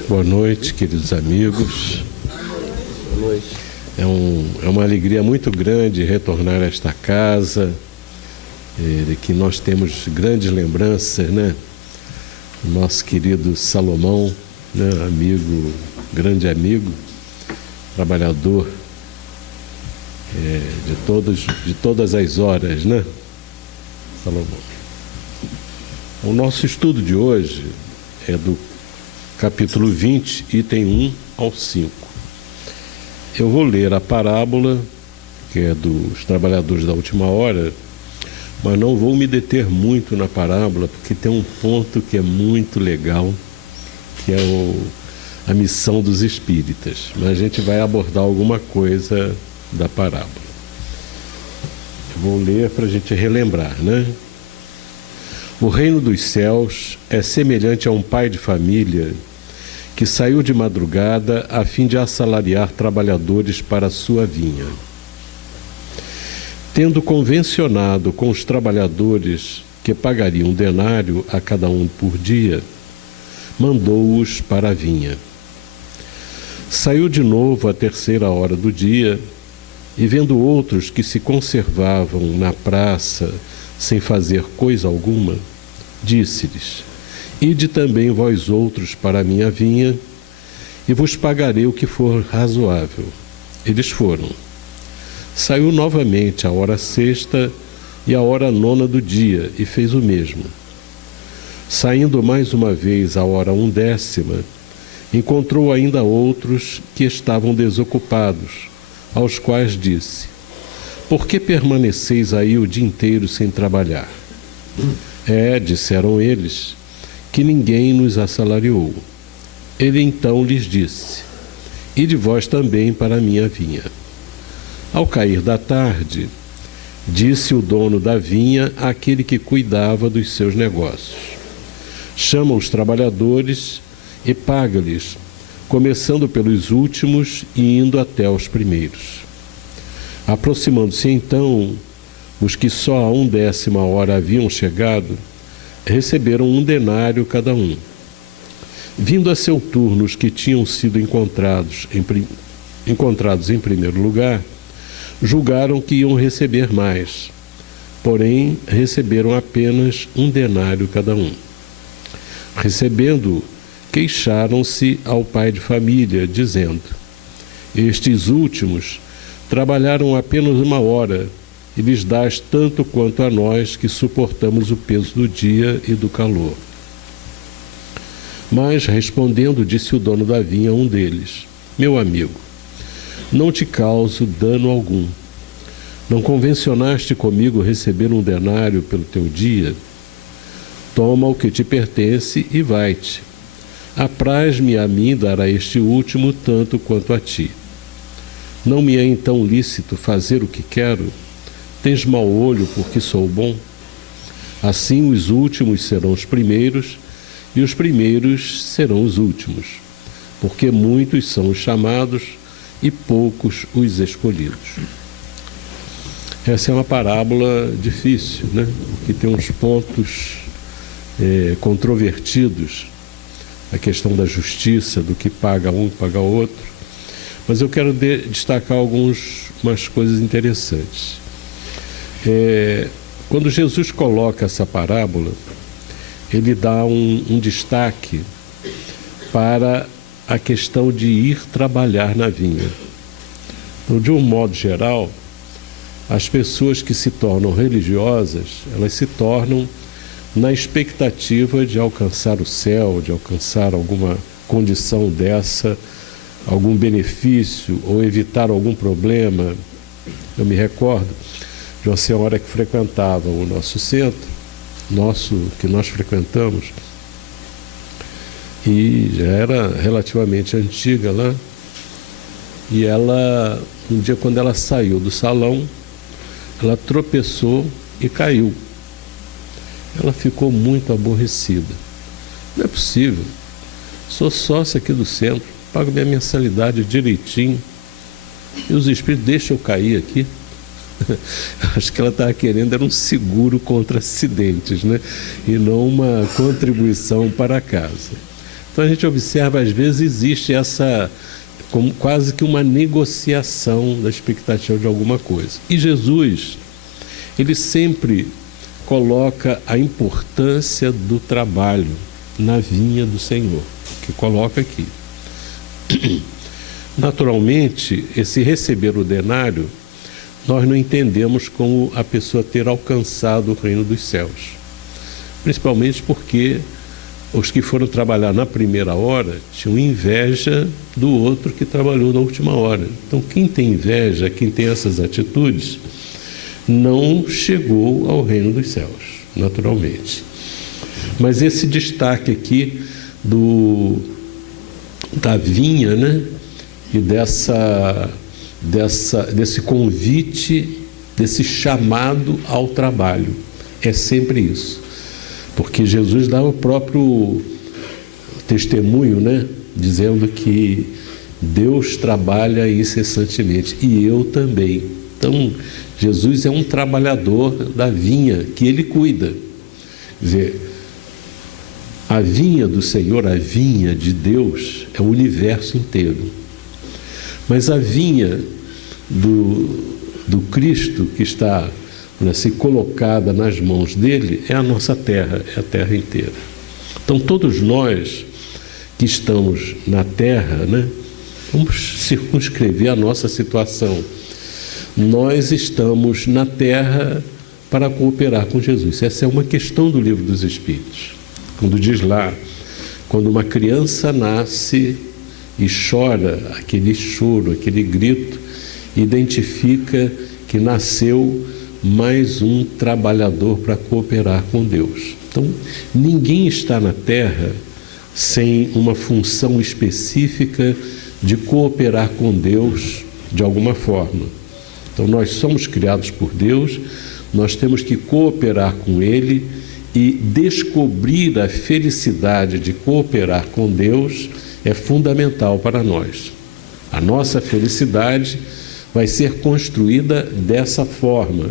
Boa noite, queridos amigos. Boa noite. É uma alegria muito grande retornar a esta casa, de que nós temos grandes lembranças, né? Nosso querido Salomão, né? Grande amigo, trabalhador de todas as horas, né? Salomão. O nosso estudo de hoje é do capítulo 20, item 1 ao 5. Eu vou ler a parábola, que é dos trabalhadores da última hora, mas não vou me deter muito na parábola, porque tem um ponto que é muito legal, que é a missão dos espíritas. Mas a gente vai abordar alguma coisa da parábola. Eu vou ler para a gente relembrar, né? O reino dos céus é semelhante a um pai de família que saiu de madrugada a fim de assalariar trabalhadores para a sua vinha. Tendo convencionado com os trabalhadores que pagariam um denário a cada um por dia, mandou-os para a vinha. Saiu de novo à terceira hora do dia e, vendo outros que se conservavam na praça sem fazer coisa alguma, disse-lhes: Ide também vós outros para a minha vinha, e vos pagarei o que for razoável. Eles foram. Saiu novamente à hora sexta e à hora nona do dia, e fez o mesmo. Saindo mais uma vez à hora 1/10, encontrou ainda outros que estavam desocupados, aos quais disse: Por que permaneceis aí o dia inteiro sem trabalhar? Disseram eles, que ninguém nos assalariou. Ele então lhes disse: Ide vós também para a minha vinha. Ao cair da tarde, disse o dono da vinha àquele que cuidava dos seus negócios: Chama os trabalhadores e paga-lhes, começando pelos últimos e indo até os primeiros. Aproximando-se então, os que só a 1/10 hora haviam chegado, receberam 1 denário cada um. Vindo a seu turno os que tinham sido encontrados em primeiro lugar, julgaram que iam receber mais, porém receberam apenas 1 denário cada um. Recebendo, queixaram-se ao pai de família, dizendo: Estes últimos trabalharam apenas 1 hora, e lhes dás tanto quanto a nós que suportamos o peso do dia e do calor. Mas, respondendo, disse o dono da vinha a um deles: Meu amigo, não te causo dano algum. Não convencionaste comigo receber 1 denário pelo teu dia? Toma o que te pertence e vai-te. Apraz-me a mim dar a este último tanto quanto a ti. Não me é então lícito fazer o que quero? Tens mau olho porque sou bom? Assim os últimos serão os primeiros, e os primeiros serão os últimos, porque muitos são os chamados e poucos os escolhidos. Essa é uma parábola difícil, né? Que tem uns pontos controvertidos, a questão da justiça, do que paga um, paga outro. Mas eu quero destacar umas coisas interessantes. Quando Jesus coloca essa parábola, ele dá um destaque para a questão de ir trabalhar na vinha. Então, de um modo geral, as pessoas que se tornam religiosas, elas se tornam na expectativa de alcançar o céu, de alcançar alguma condição dessa, algum benefício ou evitar algum problema. Eu me recordo de uma senhora que frequentava o nosso centro, que nós frequentamos, e já era relativamente antiga lá, e ela, um dia quando ela saiu do salão, ela tropeçou e caiu. Ela ficou muito aborrecida. Não é possível, sou sócia aqui do centro, pago minha mensalidade direitinho, e os espíritos deixam eu cair aqui. Acho que ela estava querendo era um seguro contra acidentes, né? E não uma contribuição para a casa. Então a gente observa, às vezes, existe essa, como quase que uma negociação da expectativa de alguma coisa. E Jesus, ele sempre coloca a importância do trabalho na vinha do Senhor, que coloca aqui. Naturalmente, esse receber o denário, nós não entendemos como a pessoa ter alcançado o reino dos céus. Principalmente porque os que foram trabalhar na primeira hora tinham inveja do outro que trabalhou na última hora. Então, quem tem inveja, quem tem essas atitudes, não chegou ao reino dos céus, naturalmente. Mas esse destaque aqui da vinha, né? E desse convite, desse chamado ao trabalho. É sempre isso. Porque Jesus dá o próprio testemunho, né? Dizendo que Deus trabalha incessantemente, e eu também. Então, Jesus é um trabalhador da vinha que ele cuida. Quer dizer, a vinha do Senhor, a vinha de Deus, é o universo inteiro. Mas a vinha do Cristo, que está assim, colocada nas mãos dele, é a nossa terra, é a terra inteira. Então, todos nós que estamos na terra, né, vamos circunscrever a nossa situação. Nós estamos na terra para cooperar com Jesus. Essa é uma questão do Livro dos Espíritos. Quando diz lá, quando uma criança nasce e chora, aquele choro, aquele grito, identifica que nasceu mais um trabalhador para cooperar com Deus. Então, ninguém está na terra sem uma função específica de cooperar com Deus de alguma forma. Então, nós somos criados por Deus, nós temos que cooperar com Ele, e descobrir a felicidade de cooperar com Deus é fundamental para nós. A nossa felicidade vai ser construída dessa forma,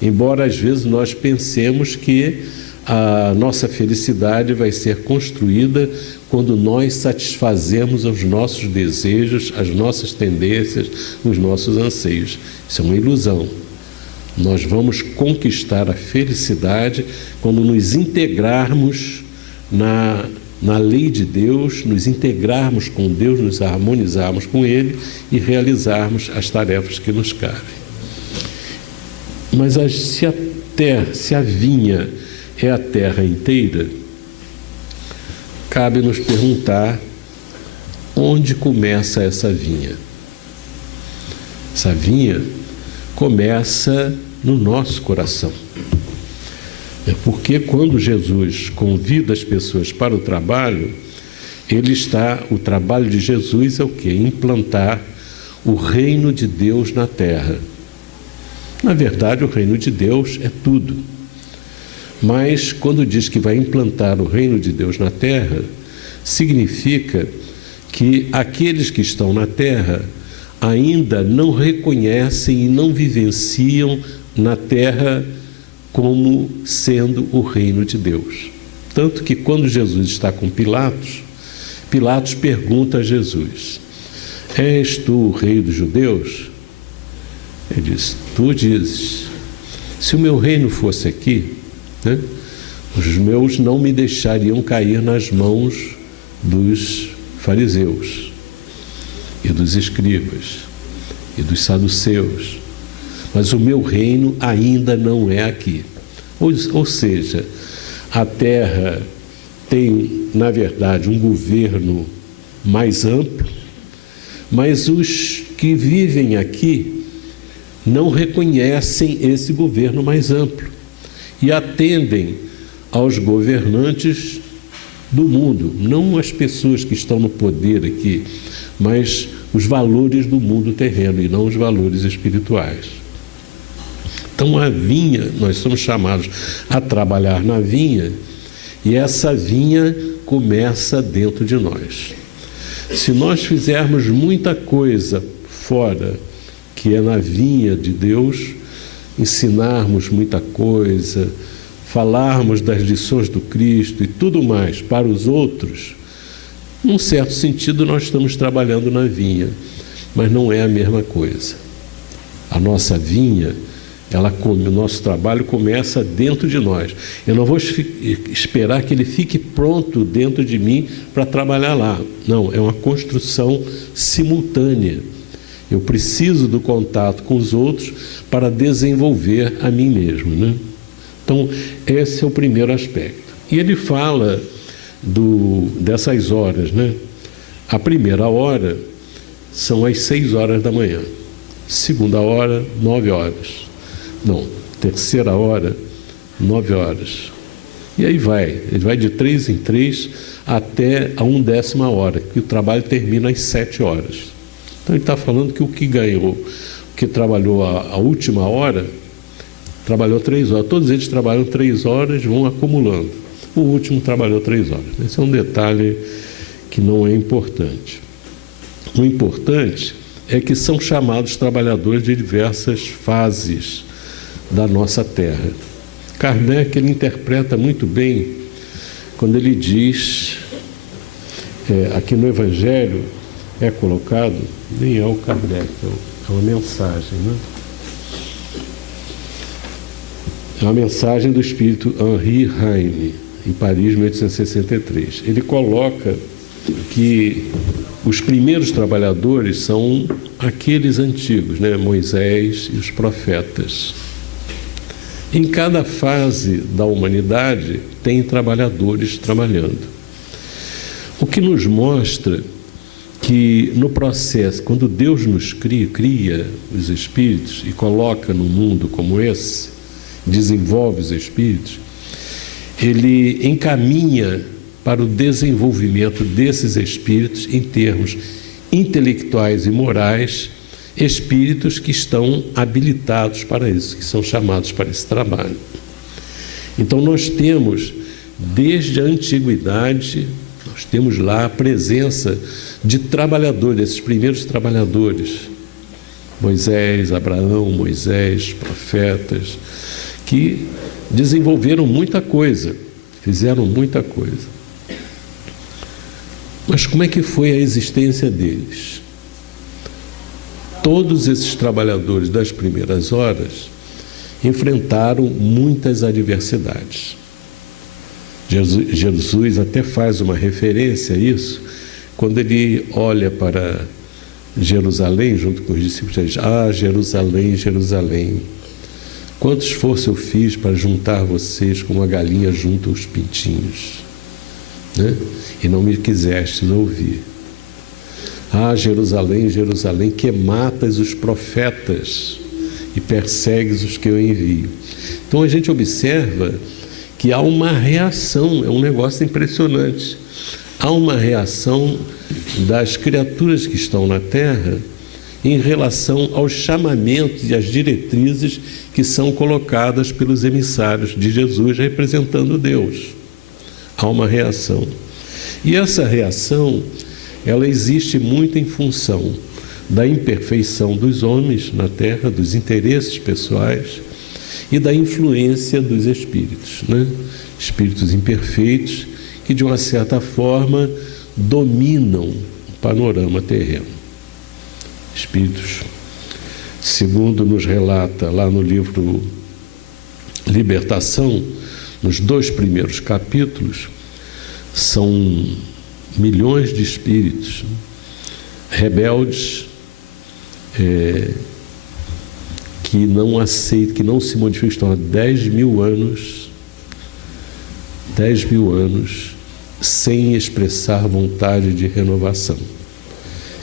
embora às vezes nós pensemos que a nossa felicidade vai ser construída quando nós satisfazemos os nossos desejos, as nossas tendências, os nossos anseios. Isso é uma ilusão. Nós vamos conquistar a felicidade quando nos integrarmos na lei de Deus, nos integrarmos com Deus, nos harmonizarmos com Ele e realizarmos as tarefas que nos cabem. Mas se a vinha é a terra inteira, cabe nos perguntar onde começa essa vinha. Essa vinha começa no nosso coração. É porque quando Jesus convida as pessoas para o trabalho, o trabalho de Jesus é o quê? Implantar o reino de Deus na terra. Na verdade, o reino de Deus é tudo. Mas quando diz que vai implantar o reino de Deus na terra, significa que aqueles que estão na terra ainda não reconhecem e não vivenciam na terra como sendo o reino de Deus. Tanto que quando Jesus está com Pilatos, Pilatos pergunta a Jesus: és tu o rei dos judeus? Ele diz: tu dizes. Se o meu reino fosse aqui, né, os meus não me deixariam cair nas mãos dos fariseus e dos escribas e dos saduceus, mas o meu reino ainda não é aqui. Ou seja, a terra tem, na verdade, um governo mais amplo, mas os que vivem aqui não reconhecem esse governo mais amplo e atendem aos governantes do mundo, não as pessoas que estão no poder aqui, mas os valores do mundo terreno e não os valores espirituais. Então a vinha, nós somos chamados a trabalhar na vinha, e essa vinha começa dentro de nós. Se nós fizermos muita coisa fora, que é na vinha de Deus, ensinarmos muita coisa, falarmos das lições do Cristo e tudo mais para os outros, Num certo sentido, nós estamos trabalhando na vinha, mas não é a mesma coisa. A nossa vinha, o nosso trabalho começa dentro de nós. Eu não vou esperar que ele fique pronto dentro de mim para trabalhar lá. Não, é uma construção simultânea. Eu preciso do contato com os outros para desenvolver a mim mesmo, né? Então, esse é o primeiro aspecto. E ele fala dessas horas, né? A primeira hora são as 6 horas da manhã. Segunda hora, 9 horas. Não, terceira hora, 9 horas. E aí ele vai de 3 em 3 até a 1/10 hora, que o trabalho termina às 7 horas. Então ele está falando que o que ganhou, o que trabalhou a última hora, trabalhou 3 horas. Todos eles trabalham 3 horas, vão acumulando. O último trabalhou 3 horas. Esse é um detalhe que não é importante. O importante é que são chamados trabalhadores de diversas fases da nossa terra. Kardec, ele interpreta muito bem quando ele diz, aqui no Evangelho é colocado, nem é o Kardec, é uma mensagem, né? É uma mensagem do espírito Henri Heine, em Paris, 1863. Ele coloca que os primeiros trabalhadores são aqueles antigos, né? Moisés e os profetas. Em cada fase da humanidade tem trabalhadores trabalhando. O que nos mostra que no processo, quando Deus nos cria os espíritos e coloca no mundo como esse, desenvolve os espíritos, ele encaminha para o desenvolvimento desses espíritos em termos intelectuais e morais, espíritos que estão habilitados para isso, que são chamados para esse trabalho. Então nós temos, desde a antiguidade, nós temos lá a presença de trabalhadores, desses primeiros trabalhadores, Moisés, Abraão, Moisés, profetas, que desenvolveram muita coisa, fizeram muita coisa. Mas como é que foi a existência deles? Todos esses trabalhadores das primeiras horas enfrentaram muitas adversidades. Jesus até faz uma referência a isso, quando ele olha para Jerusalém, junto com os discípulos, ele diz: "Ah, Jerusalém, Jerusalém, quanto esforço eu fiz para juntar vocês como a galinha junta os pintinhos, né? E não me quisestes ouvir. Ah, Jerusalém, Jerusalém, que matas os profetas e persegues os que eu envio." Então a gente observa que há uma reação, é um negócio impressionante. Há uma reação das criaturas que estão na Terra em relação aos chamamentos e às diretrizes que são colocadas pelos emissários de Jesus representando Deus. Há uma reação. E essa reação, ela existe muito em função da imperfeição dos homens na Terra, dos interesses pessoais e da influência dos espíritos, né? Espíritos imperfeitos que, de uma certa forma, dominam o panorama terreno. Espíritos, segundo nos relata lá no livro Libertação, nos 2 primeiros capítulos, são milhões de espíritos rebeldes, que não aceitam, que não se modificam, estão há 10.000 anos sem expressar vontade de renovação,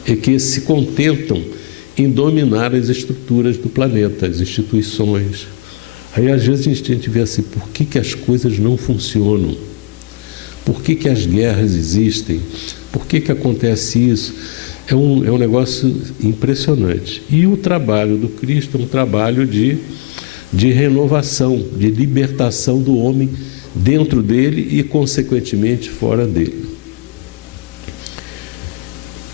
e que se contentam em dominar as estruturas do planeta, as instituições. Aí às vezes a gente vê assim, por que as coisas não funcionam? Por que as guerras existem? Por que acontece isso? É um negócio impressionante. E o trabalho do Cristo é um trabalho de renovação, de libertação do homem dentro dele e, consequentemente, fora dele.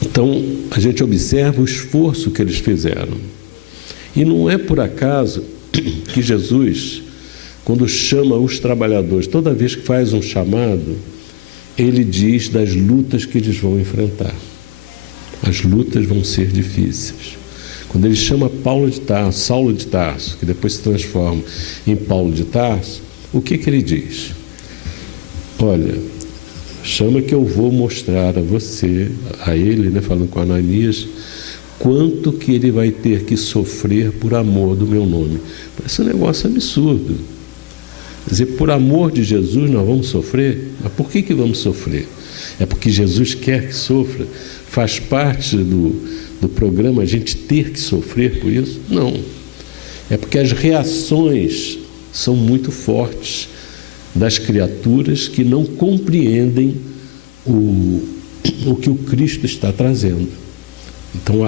Então, a gente observa o esforço que eles fizeram. E não é por acaso que Jesus, quando chama os trabalhadores, toda vez que faz um chamado, ele diz das lutas que eles vão enfrentar. As lutas vão ser difíceis. Quando ele chama Saulo de Tarso, que depois se transforma em Paulo de Tarso, o que ele diz? Olha, chama que eu vou mostrar a você, a ele, né, falando com Ananias, quanto que ele vai ter que sofrer por amor do meu nome. Parece um negócio absurdo. Quer dizer, por amor de Jesus nós vamos sofrer? Mas por que vamos sofrer? É porque Jesus quer que sofra? Faz parte do programa a gente ter que sofrer por isso? Não. É porque as reações são muito fortes das criaturas que não compreendem o que o Cristo está trazendo. Então,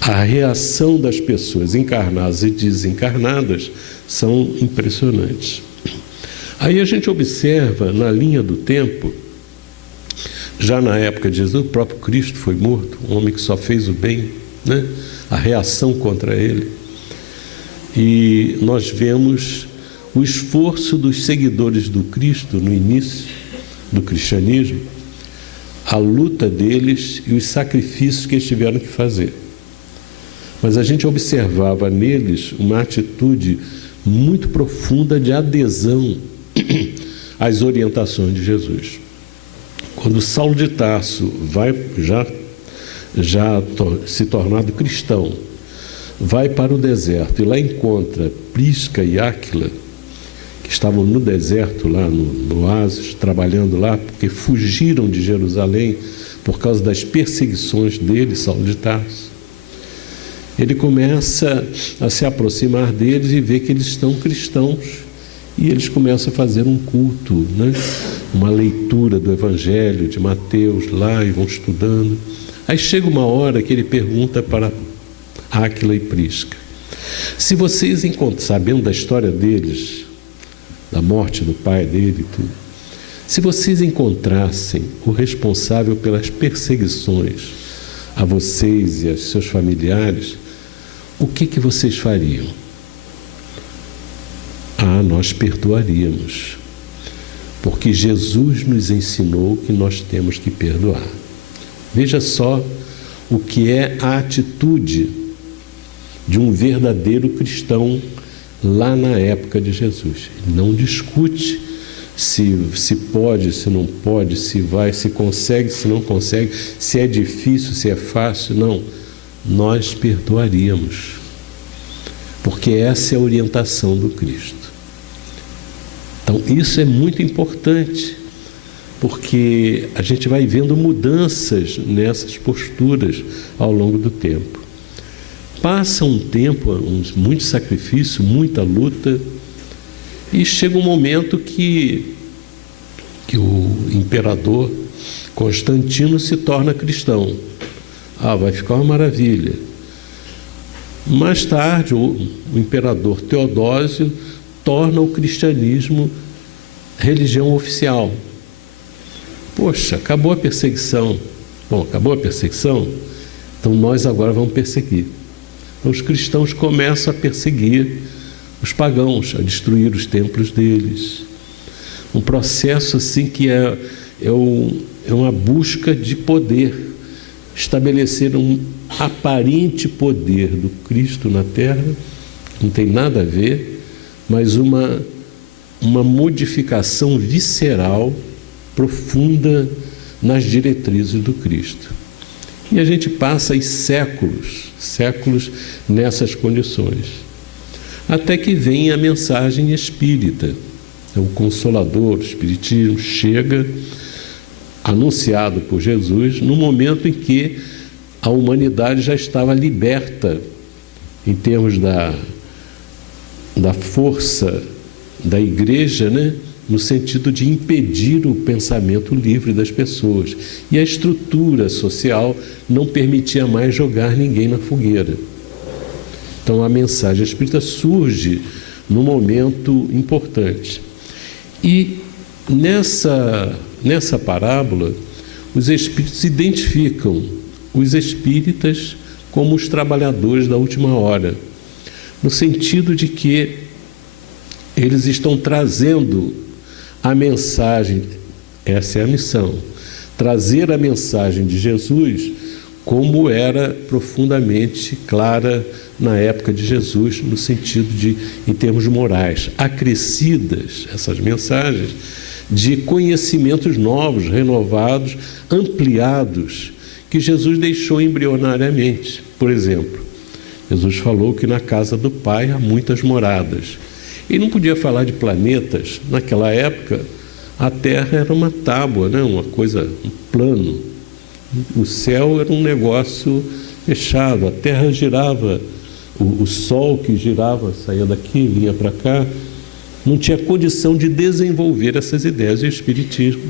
a reação das pessoas encarnadas e desencarnadas são impressionantes. Aí a gente observa, na linha do tempo, já na época de Jesus, o próprio Cristo foi morto, um homem que só fez o bem, né? A reação contra ele. E nós vemos o esforço dos seguidores do Cristo no início do cristianismo, a luta deles e os sacrifícios que eles tiveram que fazer. Mas a gente observava neles uma atitude muito profunda de adesão às orientações de Jesus. Quando Saulo de Tarso vai, já se tornado cristão, vai para o deserto e lá encontra Prisca e Áquila, que estavam no deserto, lá no oásis, trabalhando lá, porque fugiram de Jerusalém por causa das perseguições dele, Saulo de Tarso. Ele começa a se aproximar deles e vê que eles estão cristãos. E eles começam a fazer um culto, né? Uma leitura do Evangelho de Mateus lá e vão estudando. Aí chega uma hora que ele pergunta para Áquila e Prisca: se vocês sabendo da história deles, da morte do pai dele e tudo, se vocês encontrassem o responsável pelas perseguições a vocês e aos seus familiares, o que vocês fariam? Nós perdoaríamos, porque Jesus nos ensinou que nós temos que perdoar. Veja só o que é a atitude de um verdadeiro cristão lá na época de Jesus. Ele não discute se pode, se não pode, se vai, se consegue, se não consegue, se é difícil, se é fácil. Não, nós perdoaríamos, porque essa é a orientação do Cristo. Então, isso é muito importante, porque a gente vai vendo mudanças nessas posturas ao longo do tempo. Passa um tempo, muito sacrifício, muita luta, e chega um momento que o imperador Constantino se torna cristão. Vai ficar uma maravilha. Mais tarde, o imperador Teodósio torna o cristianismo religião oficial. Poxa, acabou a perseguição. Bom, acabou a perseguição? Então nós agora vamos perseguir. Então, os cristãos começam a perseguir os pagãos, a destruir os templos deles. Um processo assim que é uma busca de poder, estabelecer um aparente poder do Cristo na terra, não tem nada a ver, mas uma modificação visceral profunda nas diretrizes do Cristo. E a gente passa aí séculos nessas condições, até que vem a mensagem espírita. O Consolador, o Espiritismo, chega, anunciado por Jesus, no momento em que a humanidade já estava liberta em termos da força da igreja, né? No sentido de impedir o pensamento livre das pessoas. E a estrutura social não permitia mais jogar ninguém na fogueira. Então a mensagem espírita surge num momento importante. E nessa parábola, os espíritos identificam os espíritas como os trabalhadores da última hora, no sentido de que eles estão trazendo a mensagem Essa é a missão. Trazer a mensagem de Jesus como era profundamente clara na época de Jesus, no sentido de, em termos morais, acrescidas essas mensagens de conhecimentos novos, renovados, ampliados, que Jesus deixou embrionariamente. Por exemplo, Jesus falou que na casa do Pai há muitas moradas. Ele não podia falar de planetas. Naquela época, a Terra era uma tábua, né? Uma coisa, um plano. O céu era um negócio fechado, a Terra girava, o Sol que girava, saía daqui, vinha para cá, não tinha condição de desenvolver essas ideias. E o Espiritismo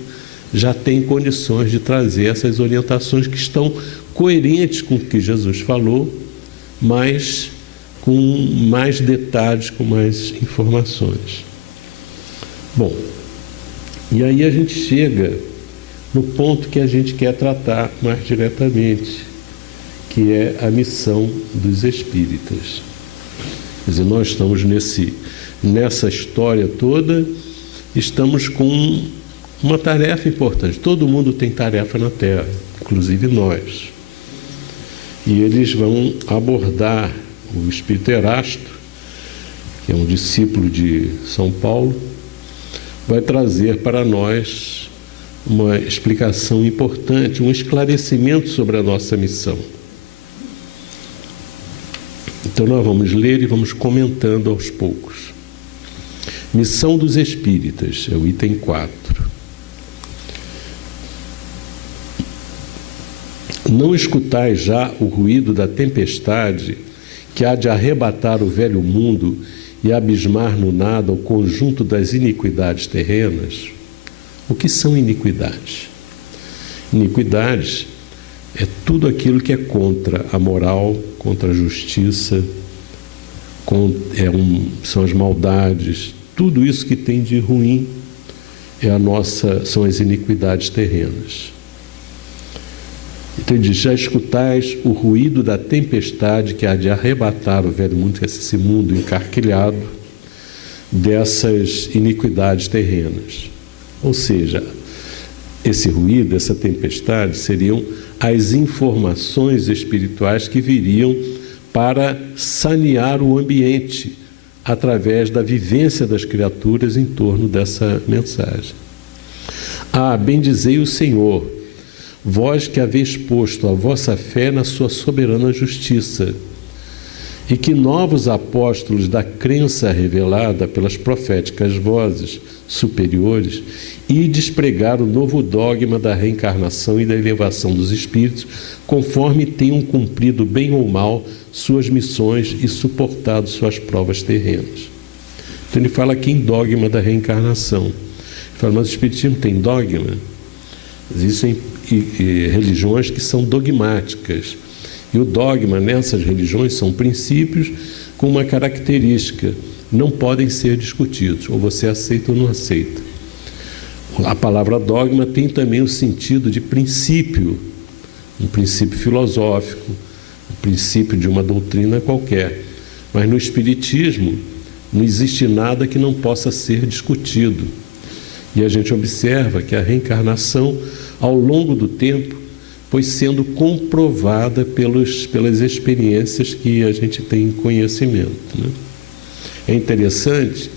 já tem condições de trazer essas orientações que estão coerentes com o que Jesus falou, mas com mais detalhes, com mais informações. Bom, e aí a gente chega no ponto que a gente quer tratar mais diretamente, que é a missão dos espíritas. Quer dizer, nós estamos nessa história toda, estamos com uma tarefa importante. Todo mundo tem tarefa na Terra, inclusive nós. E eles vão abordar o Espírito Erasto, que é um discípulo de São Paulo, vai trazer para nós uma explicação importante, um esclarecimento sobre a nossa missão. Então nós vamos ler e vamos comentando aos poucos. Missão dos Espíritas, é o item 4. Não escutais já o ruído da tempestade que há de arrebatar o velho mundo e abismar no nada o conjunto das iniquidades terrenas? O que são iniquidades? Iniquidades é tudo aquilo que é contra a moral, contra a justiça, são as maldades, tudo isso que tem de ruim são as iniquidades terrenas. Então ele diz: já escutais o ruído da tempestade que há de arrebatar o velho mundo, que é esse mundo encarquilhado dessas iniquidades terrenas. Ou seja, esse ruído, essa tempestade, seriam as informações espirituais que viriam para sanear o ambiente através da vivência das criaturas em torno dessa mensagem. Bendizei o Senhor, vós que haveis posto a vossa fé na sua soberana justiça, e que novos apóstolos da crença revelada pelas proféticas vozes superiores ides pregar o novo dogma da reencarnação e da elevação dos espíritos, conforme tenham cumprido bem ou mal suas missões e suportado suas provas terrenas. Então ele fala aqui em dogma da reencarnação. Ele fala, mas o Espiritismo tem dogma? Existem religiões que são dogmáticas. E o dogma nessas religiões são princípios com uma característica: não podem ser discutidos, ou você aceita ou não aceita. A palavra dogma tem também o sentido de princípio, um princípio filosófico, um princípio de uma doutrina qualquer. Mas no Espiritismo não existe nada que não possa ser discutido. E a gente observa que a reencarnação, ao longo do tempo, foi sendo comprovada pelas experiências que a gente tem conhecimento, né? É interessante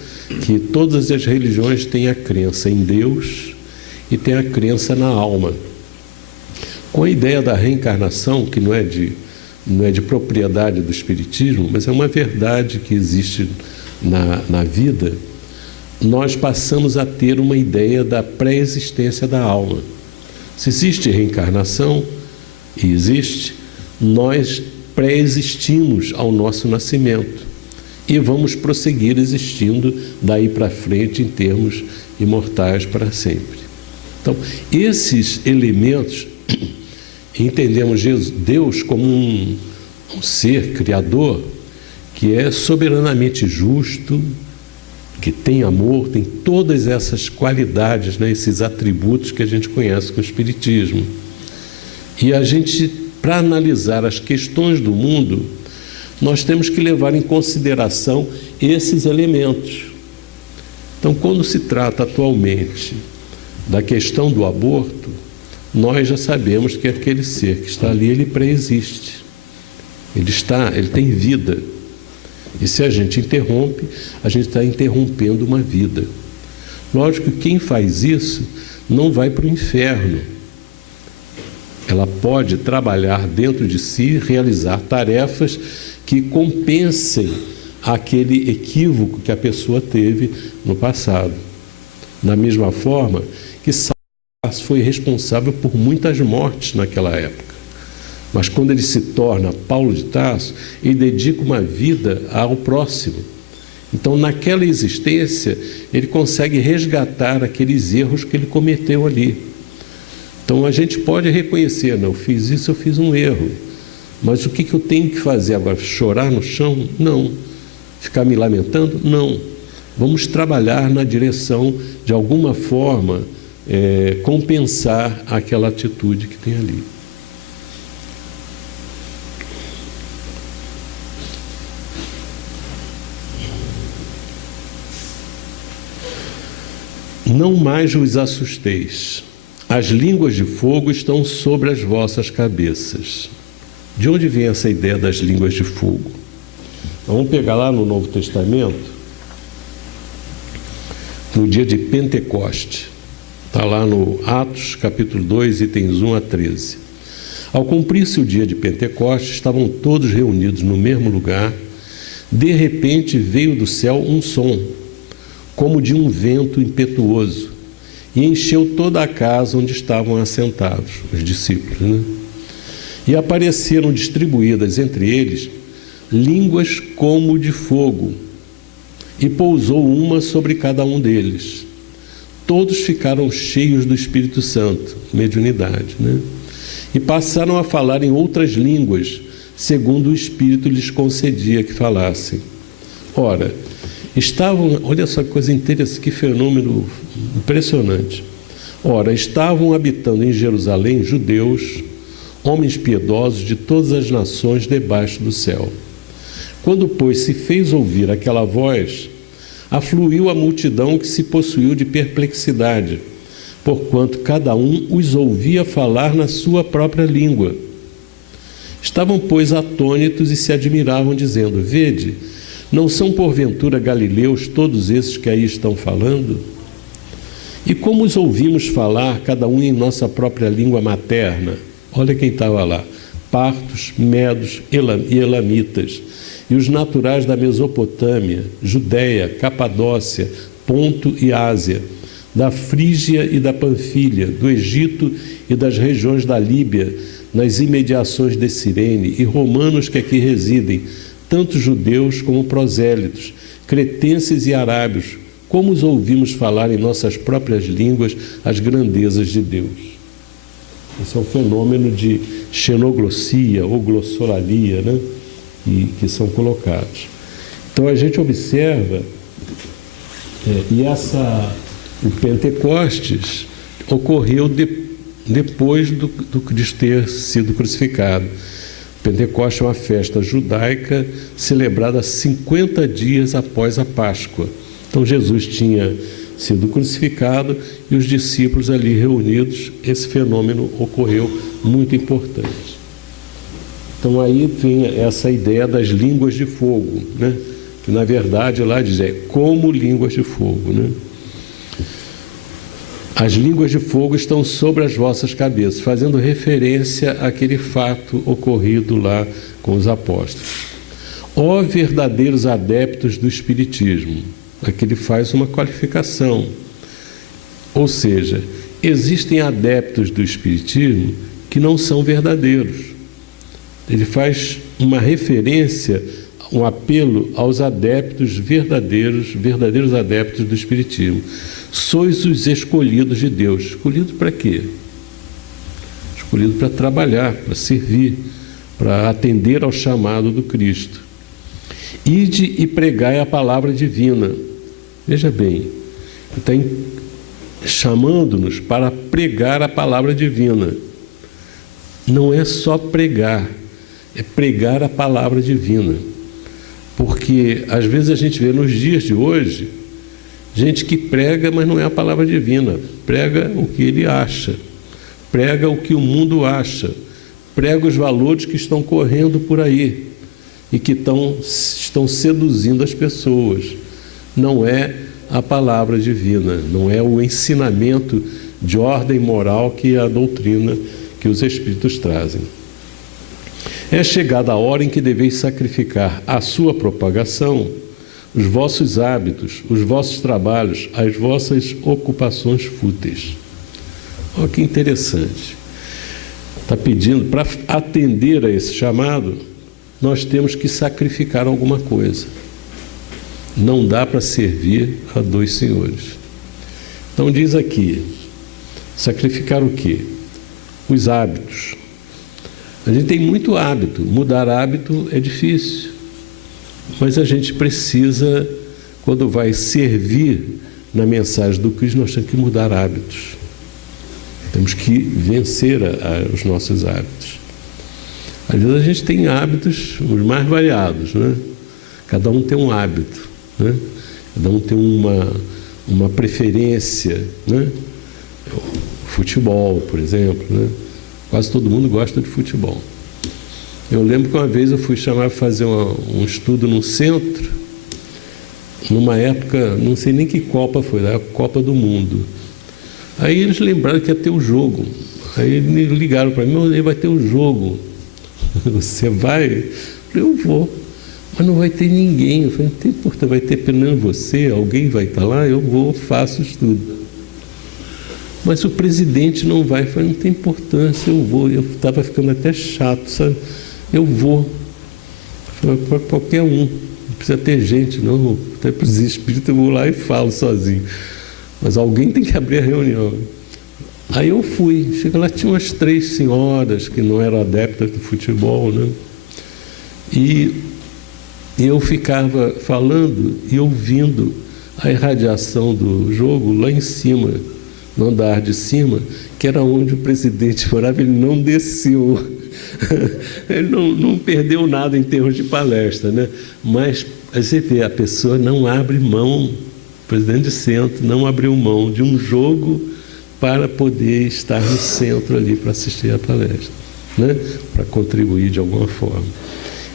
que todas as religiões têm a crença em Deus e têm a crença na alma. Com a ideia da reencarnação, que não é de propriedade do Espiritismo, mas é uma verdade que existe na vida, nós passamos a ter uma ideia da pré-existência da alma. Se existe reencarnação, e existe, nós pré-existimos ao nosso nascimento e vamos prosseguir existindo daí para frente em termos imortais para sempre. Então, esses elementos, entendemos Deus como um ser criador que é soberanamente justo, que tem amor, tem todas essas qualidades, né, esses atributos que a gente conhece com o Espiritismo. E a gente, para analisar as questões do mundo, nós temos que levar em consideração esses elementos. Então, quando se trata atualmente da questão do aborto, nós já sabemos que aquele ser que está ali, ele pré-existe. Ele tem vida. E se a gente interrompe, a gente está interrompendo uma vida. Lógico que quem faz isso não vai para o inferno. Ela pode trabalhar dentro de si, realizar tarefas que compensem aquele equívoco que a pessoa teve no passado. Da mesma forma que Saulo foi responsável por muitas mortes naquela época. Mas quando ele se torna Paulo de Tarso, ele dedica uma vida ao próximo. Então, naquela existência, ele consegue resgatar aqueles erros que ele cometeu ali. Então, a gente pode reconhecer, não, eu fiz isso, eu fiz um erro. Mas o que eu tenho que fazer agora? Chorar no chão? Não. Ficar me lamentando? Não. Vamos trabalhar na direção, de alguma forma, compensar aquela atitude que tem ali. Não mais vos assusteis. As línguas de fogo estão sobre as vossas cabeças. De onde vem essa ideia das línguas de fogo? Vamos pegar lá no Novo Testamento, no dia de Pentecoste. Está lá no Atos, capítulo 2, itens 1 a 13. Ao cumprir-se o dia de Pentecoste, estavam todos reunidos no mesmo lugar. De repente veio do céu um som, como de um vento impetuoso, e encheu toda a casa onde estavam assentados os discípulos, né? E apareceram distribuídas entre eles línguas como de fogo, e pousou uma sobre cada um deles. Todos ficaram cheios do Espírito Santo, mediunidade, né? E passaram a falar em outras línguas, segundo o Espírito lhes concedia que falassem. Ora, olha só que coisa interessante, que fenômeno impressionante. Ora, estavam habitando em Jerusalém judeus, homens piedosos de todas as nações debaixo do céu. Quando, pois, se fez ouvir aquela voz, afluiu a multidão que se possuiu de perplexidade, porquanto cada um os ouvia falar na sua própria língua. Estavam, pois, atônitos e se admiravam, dizendo: Vede, não são porventura galileus todos esses que aí estão falando? E como os ouvimos falar, cada um em nossa própria língua materna? Olha quem estava lá: partos, medos e elamitas, e os naturais da Mesopotâmia, Judéia, Capadócia, Ponto e Ásia, da Frígia e da Panfilha, do Egito e das regiões da Líbia, nas imediações de Cirene, e romanos que aqui residem, tanto judeus como prosélitos, cretenses e arábios, como os ouvimos falar em nossas próprias línguas as grandezas de Deus. Esse é o fenômeno de xenoglossia ou glossolalia, né? Que são colocados. Então a gente observa, o Pentecostes ocorreu depois do Cristo ter sido crucificado. Pentecostes é uma festa judaica celebrada 50 dias após a Páscoa. Então Jesus tinha sido crucificado e os discípulos ali reunidos, esse fenômeno ocorreu, muito importante. Então aí vem essa ideia das línguas de fogo, né? Que na verdade lá diz, como línguas de fogo, né? As línguas de fogo estão sobre as vossas cabeças, fazendo referência àquele fato ocorrido lá com os apóstolos. Ó verdadeiros adeptos do Espiritismo, aqui ele faz uma qualificação. Ou seja, existem adeptos do Espiritismo que não são verdadeiros. Ele faz uma referência, um apelo aos adeptos verdadeiros adeptos do Espiritismo. Sois os escolhidos de Deus. Escolhido para quê? Escolhido para trabalhar, para servir, para atender ao chamado do Cristo. Ide e pregai a palavra divina. Veja bem, ele está chamando-nos para pregar a palavra divina. Não é só pregar, é pregar a palavra divina. Porque às vezes a gente vê nos dias de hoje Gente que prega, mas não é a palavra divina. Prega o que ele acha. Prega o que o mundo acha. Prega os valores que estão correndo por aí e que estão seduzindo as pessoas. Não é a palavra divina, não é o ensinamento de ordem moral que é a doutrina que os Espíritos trazem. É chegada a hora em que deveis sacrificar a sua propagação, os vossos hábitos, os vossos trabalhos, as vossas ocupações fúteis. Olha que interessante. Está pedindo, para atender a esse chamado, nós temos que sacrificar alguma coisa. Não dá para servir a dois senhores. Então diz aqui, sacrificar o quê? Os hábitos. A gente tem muito hábito, mudar hábito é difícil, mas a gente precisa, quando vai servir na mensagem do Cristo, nós temos que mudar hábitos. Temos que vencer os nossos hábitos. Às vezes a gente tem hábitos os mais variados, né? Cada um tem um hábito, né? Cada um tem uma preferência, né? Futebol, por exemplo, né? Quase todo mundo gosta de futebol. Eu lembro que uma vez eu fui chamado para fazer um estudo num centro, numa época, não sei nem que Copa foi, a Copa do Mundo. Aí eles lembraram que ia ter um jogo. Aí eles me ligaram para mim, vai ter um jogo. Você vai? Eu falei, eu vou. Mas não vai ter ninguém. Eu falei, não tem importância, vai ter pelo menos você, alguém vai estar lá, eu vou, faço o estudo. Mas o presidente não vai. Eu falei, não tem importância, eu vou. Eu estava ficando até chato, sabe? Eu vou. Para qualquer um. Não precisa ter gente, não. Até para os espíritos eu vou lá e falo sozinho. Mas alguém tem que abrir a reunião. Aí eu fui. Chega lá, tinha umas 3 senhoras que não eram adeptas do futebol, né? E eu ficava falando e ouvindo a irradiação do jogo lá em cima, no andar de cima, que era onde o presidente morava. Ele não desceu. Ele não perdeu nada em termos de palestra, né? Mas você vê, a pessoa não abre mão, o presidente de centro não abriu mão de um jogo para poder estar no centro ali para assistir a palestra, né? Para contribuir de alguma forma.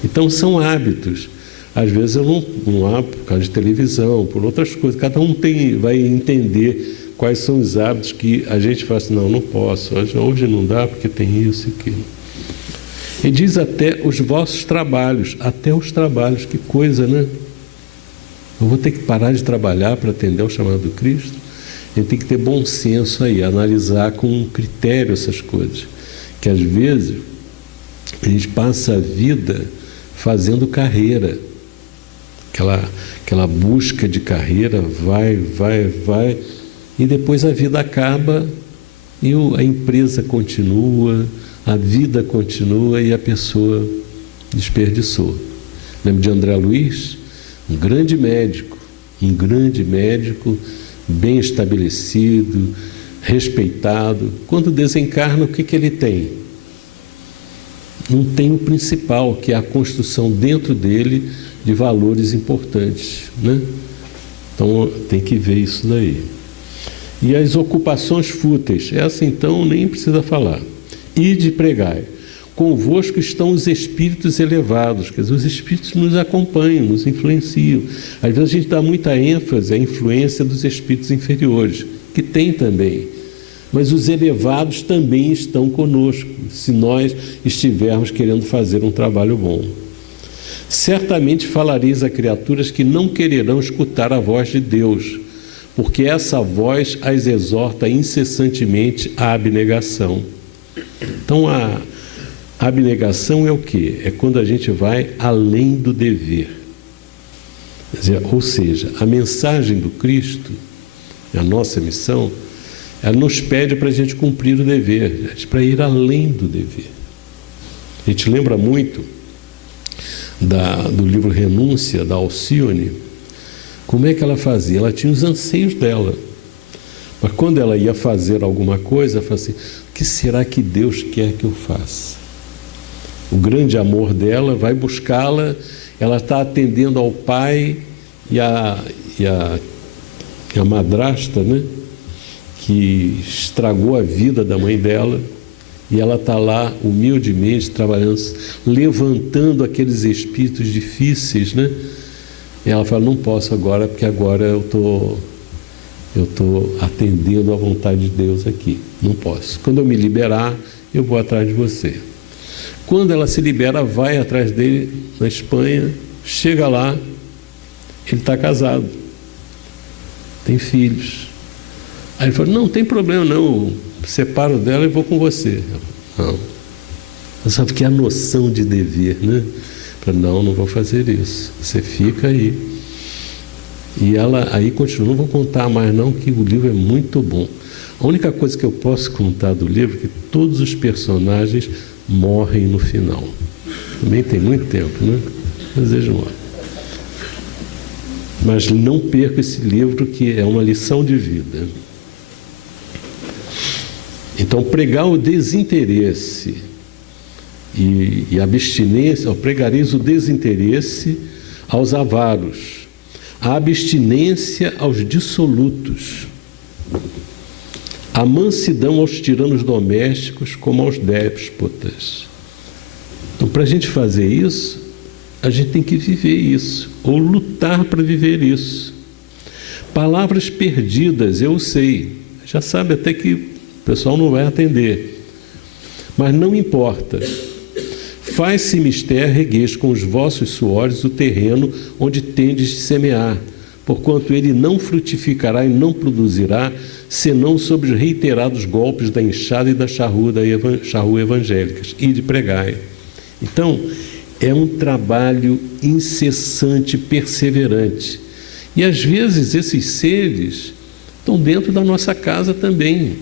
Então são hábitos. Às vezes eu não abro por causa de televisão, por outras coisas. Cada um vai entender quais são os hábitos que a gente fala assim, não posso, hoje não dá porque tem isso e aquilo. E diz até os vossos trabalhos, até os trabalhos, que coisa, né? Eu vou ter que parar de trabalhar para atender ao chamado do Cristo? A gente tem que ter bom senso aí, analisar com critério essas coisas. Que às vezes a gente passa a vida fazendo carreira. Aquela busca de carreira, vai, e depois a vida acaba e a empresa continua, a vida continua e a pessoa desperdiçou. Lembro de André Luiz, um grande médico, bem estabelecido, respeitado. Quando desencarna, o que ele tem? Não tem o principal, que é a construção dentro dele de valores importantes, né? Então tem que ver isso daí. E as ocupações fúteis, essa então nem precisa falar. Ide pregai. Convosco estão os espíritos elevados, quer dizer, os espíritos nos acompanham, nos influenciam. Às vezes a gente dá muita ênfase à influência dos espíritos inferiores, que tem também. Mas os elevados também estão conosco, se nós estivermos querendo fazer um trabalho bom. Certamente falareis a criaturas que não quererão escutar a voz de Deus, porque essa voz as exorta incessantemente à abnegação. Então, a abnegação é o quê? É quando a gente vai além do dever. Ou seja, a mensagem do Cristo, a nossa missão, ela nos pede para a gente cumprir o dever, para ir além do dever. A gente lembra muito do livro Renúncia, da Alcione. Como é que ela fazia? Ela tinha os anseios dela. Mas quando ela ia fazer alguma coisa, ela falava assim, o que será que Deus quer que eu faça? O grande amor dela vai buscá-la, ela está atendendo ao pai e a a madrasta, né, que estragou a vida da mãe dela, e ela está lá humildemente trabalhando, levantando aqueles espíritos difíceis, né? E ela fala, não posso agora, porque agora eu estou atendendo à vontade de Deus aqui, não posso. Quando eu me liberar, eu vou atrás de você. Quando ela se libera, vai atrás dele na Espanha, chega lá, ele está casado, tem filhos. Aí ele falou, não tem problema não, eu separo dela e vou com você. Não. Sabe que é a noção de dever, né? Não vou fazer isso, você fica aí. E ela aí continua, não vou contar mais não, que o livro é muito bom. A única coisa que eu posso contar do livro é que todos os personagens morrem no final. Também tem muito tempo, né? Mas eles morrem. Mas não perca esse livro, que é uma lição de vida. Então, pregar o desinteresse e abstinência, pregareis o desinteresse aos avaros, a abstinência aos dissolutos, a mansidão aos tiranos domésticos como aos déspotas. Então, para a gente fazer isso, a gente tem que viver isso, ou lutar para viver isso. Palavras perdidas, eu sei, já sabe até que o pessoal não vai atender, mas não importa. Faz-se mister, regueis com os vossos suores o terreno onde tendes de semear, porquanto ele não frutificará e não produzirá, senão sob os reiterados golpes da enxada e da charrua evangélicas, e de pregai. Então, é um trabalho incessante, perseverante. E às vezes esses seres estão dentro da nossa casa também,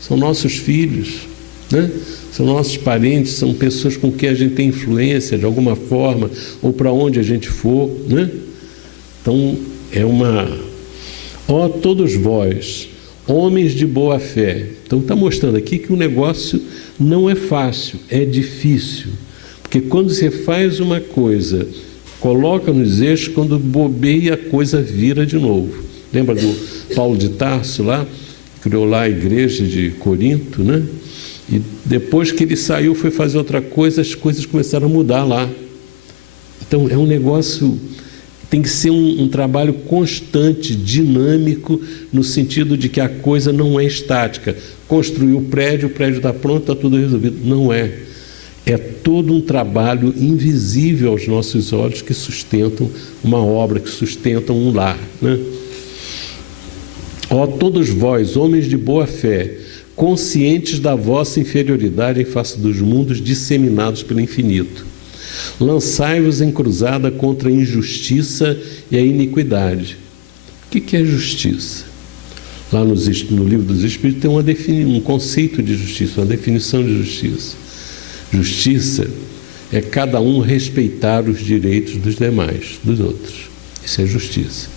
são nossos filhos, né? São nossos parentes, são pessoas com quem a gente tem influência de alguma forma, ou para onde a gente for, né? Então, é uma... Ó, todos vós, homens de boa fé. Então, está mostrando aqui que o negócio não é fácil, é difícil. Porque quando você faz uma coisa, coloca nos eixos, quando bobeia, a coisa vira de novo. Lembra do Paulo de Tarso lá? Criou lá a igreja de Corinto, né? E depois que ele saiu, foi fazer outra coisa, as coisas começaram a mudar lá. Então, é um negócio, tem que ser um trabalho constante, dinâmico, no sentido de que a coisa não é estática. Construiu o prédio está pronto, está tudo resolvido. Não é. É todo um trabalho invisível aos nossos olhos que sustentam uma obra, que sustentam um lar, né? Ó, todos vós, homens de boa fé, conscientes da vossa inferioridade em face dos mundos disseminados pelo infinito, lançai-vos em cruzada contra a injustiça e a iniquidade. O que é justiça? Lá no livro dos Espíritos tem um conceito de justiça, uma definição de justiça. Justiça é cada um respeitar os direitos dos demais, dos outros. Isso é justiça.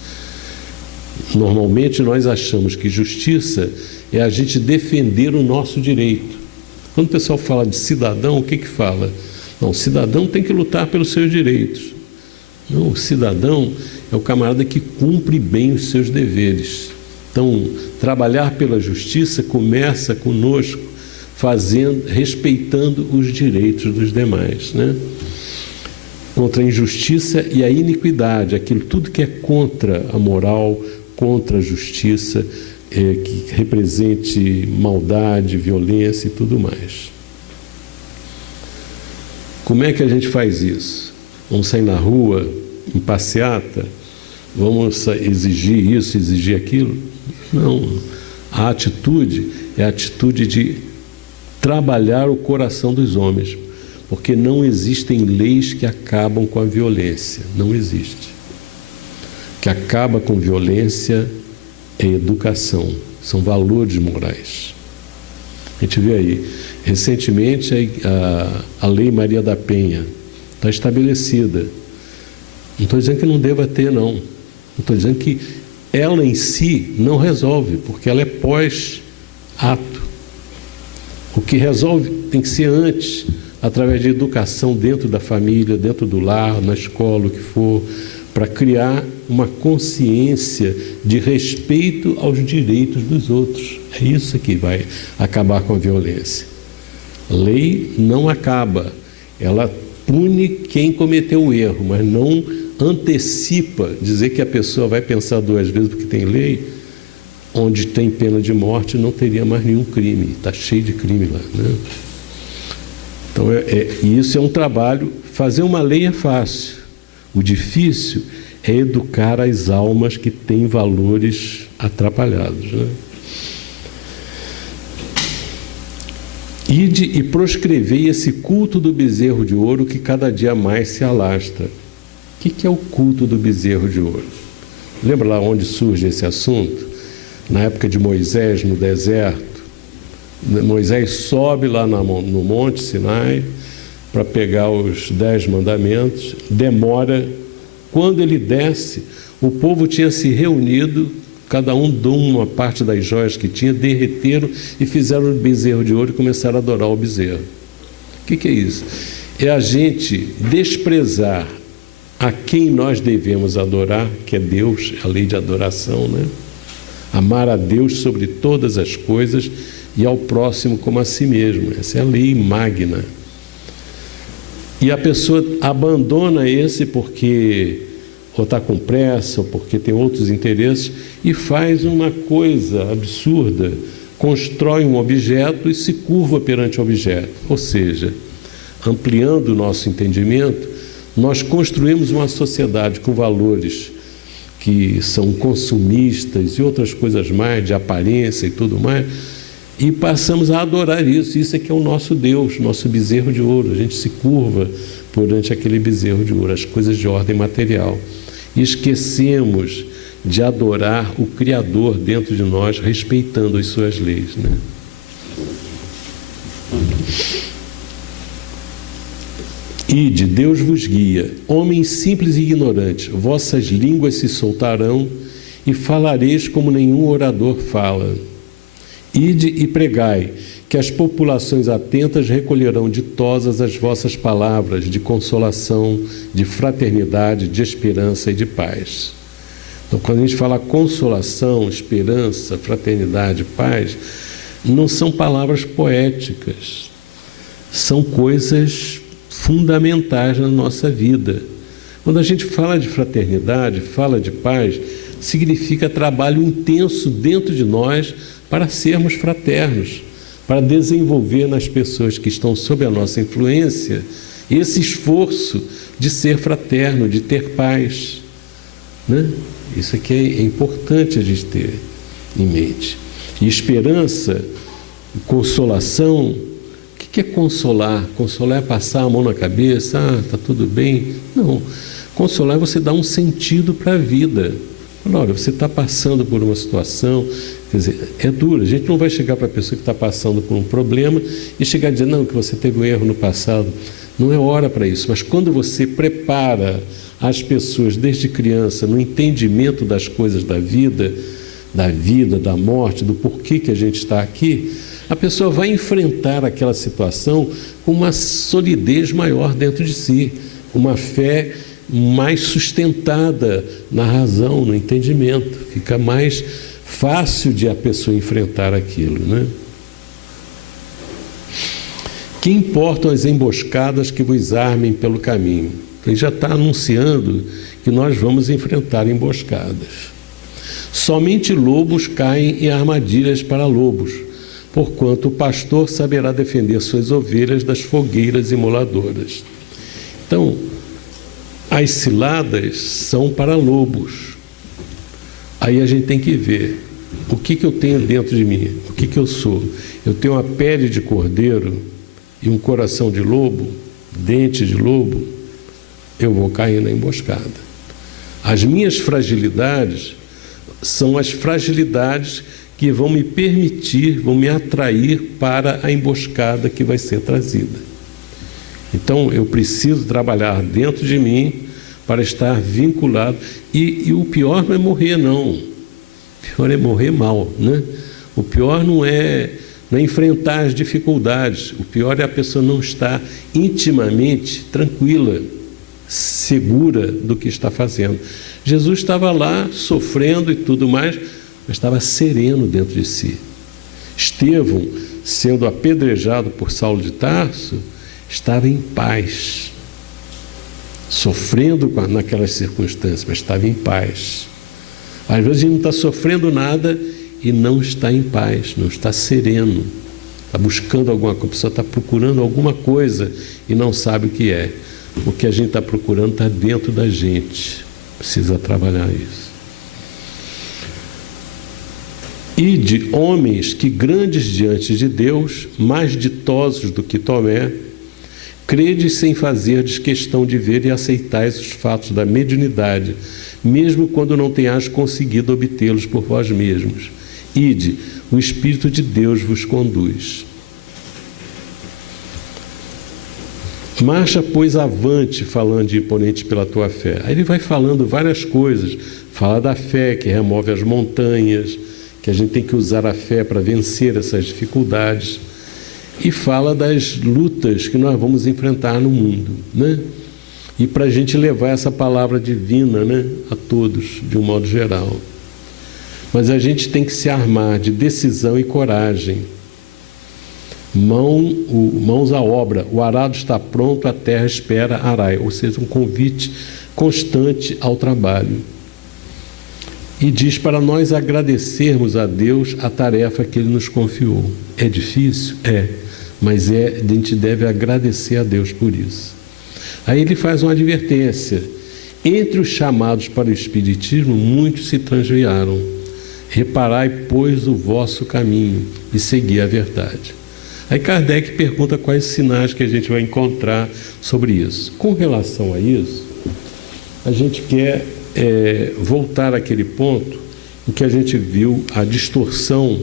Normalmente nós achamos que justiça é a gente defender o nosso direito. Quando o pessoal fala de cidadão, o que fala? Não, o cidadão tem que lutar pelos seus direitos. Não, o cidadão é o camarada que cumpre bem os seus deveres. Então, trabalhar pela justiça começa conosco, respeitando os direitos dos demais, né? Contra a injustiça e a iniquidade, aquilo tudo que é contra a moral, contra a justiça, que represente maldade, violência e tudo mais. Como é que a gente faz isso? Vamos sair na rua, em passeata? Vamos exigir isso, exigir aquilo? Não. A atitude é a atitude de trabalhar o coração dos homens, porque não existem leis que acabam com a violência. Não existe. O que acaba com violência é educação, são valores morais. A gente vê aí, recentemente a Lei Maria da Penha está estabelecida. Não estou dizendo que não deva ter, não. Estou dizendo que ela em si não resolve, porque ela é pós-ato. O que resolve tem que ser antes, através de educação dentro da família, dentro do lar, na escola, o que for, para criar uma consciência de respeito aos direitos dos outros. É isso que vai acabar com a violência. Lei não acaba, ela pune quem cometeu o erro, mas não antecipa. Dizer que a pessoa vai pensar duas vezes porque tem lei, onde tem pena de morte não teria mais nenhum crime, está cheio de crime lá, né? Então, isso é um trabalho. Fazer uma lei é fácil, o difícil é educar as almas que têm valores atrapalhados, né? Ide e proscrevei esse culto do bezerro de ouro que cada dia mais se alastra. O que é o culto do bezerro de ouro? Lembra lá onde surge esse assunto? Na época de Moisés, no deserto. Moisés sobe lá no Monte Sinai para pegar os 10 mandamentos, demora. Quando ele desce, o povo tinha se reunido, cada um deu uma parte das joias que tinha, derreteram e fizeram o bezerro de ouro e começaram a adorar o bezerro. O que é isso? É a gente desprezar a quem nós devemos adorar, que é Deus, a lei de adoração, né? Amar a Deus sobre todas as coisas e ao próximo como a si mesmo. Essa é a lei magna. E a pessoa abandona esse porque ou está com pressa, ou porque tem outros interesses, e faz uma coisa absurda, constrói um objeto e se curva perante o objeto. Ou seja, ampliando o nosso entendimento, nós construímos uma sociedade com valores que são consumistas e outras coisas mais, de aparência e tudo mais, e passamos a adorar isso. Isso é que é o nosso Deus, nosso bezerro de ouro. A gente se curva perante aquele bezerro de ouro, as coisas de ordem material. E esquecemos de adorar o Criador dentro de nós, respeitando as suas leis, né? Ide, Deus vos guia, homens simples e ignorantes, vossas línguas se soltarão e falareis como nenhum orador fala. Ide e pregai, que as populações atentas recolherão ditosas as vossas palavras de consolação, de fraternidade, de esperança e de paz. Então, quando a gente fala consolação, esperança, fraternidade, paz, não são palavras poéticas, são coisas fundamentais na nossa vida. Quando a gente fala de fraternidade, fala de paz, significa trabalho intenso dentro de nós para sermos fraternos, para desenvolver nas pessoas que estão sob a nossa influência esse esforço de ser fraterno, de ter paz, né? Isso aqui é importante a gente ter em mente. E esperança, consolação. O que é consolar? Consolar é passar a mão na cabeça, está tudo bem. Não, consolar é você dar um sentido para a vida. Olha, você está passando por uma situação, quer dizer, é duro. A gente não vai chegar para a pessoa que está passando por um problema e chegar a dizer, não, que você teve um erro no passado. Não é hora para isso. Mas quando você prepara as pessoas desde criança no entendimento das coisas da vida, da morte, do porquê que a gente está aqui, a pessoa vai enfrentar aquela situação com uma solidez maior dentro de si, uma fé mais sustentada na razão, no entendimento. Fica mais fácil de a pessoa enfrentar aquilo, né? Que importam as emboscadas que vos armem pelo caminho? Ele já está anunciando que nós vamos enfrentar emboscadas. Somente lobos caem em armadilhas para lobos, porquanto o pastor saberá defender suas ovelhas das fogueiras imoladoras. Então, as ciladas são para lobos. Aí a gente tem que ver o que eu tenho dentro de mim, o que eu sou. Eu tenho uma pele de cordeiro e um coração de lobo, dente de lobo, eu vou cair na emboscada. As minhas fragilidades são as fragilidades que vão me permitir, vão me atrair para a emboscada que vai ser trazida. Então, eu preciso trabalhar dentro de mim para estar vinculado. E o pior não é morrer, não. O pior é morrer mal, né? O pior não é enfrentar as dificuldades. O pior é a pessoa não estar intimamente tranquila. segura do que está fazendo. Jesus estava lá sofrendo e tudo mais, mas estava sereno dentro de si. Estevão, sendo apedrejado por Saulo de Tarso, estava em paz, sofrendo naquelas circunstâncias, mas estava em paz. Às vezes a gente não está sofrendo nada e não está em paz, não está sereno, está buscando alguma coisa, a pessoa está procurando alguma coisa e não sabe o que é. O que a gente está procurando está dentro da gente, precisa trabalhar isso. Ide, homens que grandes diante de Deus, mais ditosos do que Tomé, credes sem fazerdes questão de ver e aceitais os fatos da mediunidade, mesmo quando não tenhais conseguido obtê-los por vós mesmos. Ide, o Espírito de Deus vos conduz. Marcha, pois, avante, falando de imponente pela tua fé. Aí ele vai falando várias coisas, fala da fé que remove as montanhas, que a gente tem que usar a fé para vencer essas dificuldades, e fala das lutas que nós vamos enfrentar no mundo, né? E para a gente levar essa palavra divina, né, a todos, de um modo geral. Mas a gente tem que se armar de decisão e coragem. Mãos à obra, o arado está pronto, a terra espera arai, ou seja, um convite constante ao trabalho. E diz para nós agradecermos a Deus a tarefa que Ele nos confiou. É difícil? É, mas a gente deve agradecer a Deus por isso. Aí ele faz uma advertência. Entre os chamados para o Espiritismo, muitos se transviaram. Reparai, pois, o vosso caminho e segui a verdade. Aí Kardec pergunta quais sinais que a gente vai encontrar sobre isso. Com relação a isso, a gente quer voltar àquele ponto em que a gente viu a distorção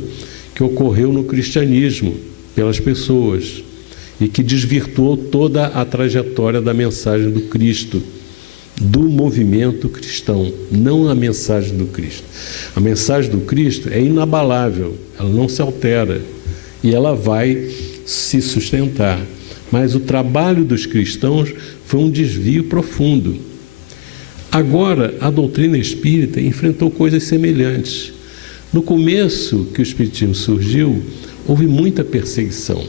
que ocorreu no cristianismo pelas pessoas e que desvirtuou toda a trajetória da mensagem do Cristo, do movimento cristão, não a mensagem do Cristo. A mensagem do Cristo é inabalável, ela não se altera e ela vai se sustentar. Mas o trabalho dos cristãos foi um desvio profundo. Agora, a doutrina espírita enfrentou coisas semelhantes. No começo que o espiritismo surgiu, houve muita perseguição.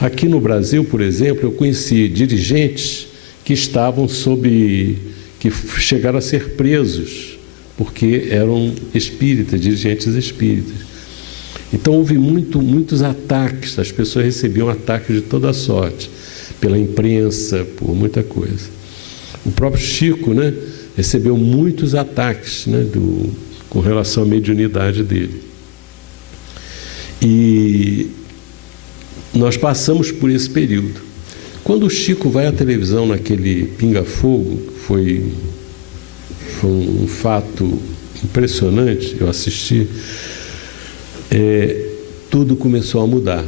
Aqui no Brasil, por exemplo, eu conheci dirigentes que estavam que chegaram a ser presos, porque eram espíritas, dirigentes espíritas. Então houve muitos ataques, as pessoas recebiam ataques de toda sorte, pela imprensa, por muita coisa. O próprio Chico, né, recebeu muitos ataques, né, com relação à mediunidade dele. E nós passamos por esse período. Quando o Chico vai à televisão naquele pinga-fogo, foi um fato impressionante, eu assisti, tudo começou a mudar.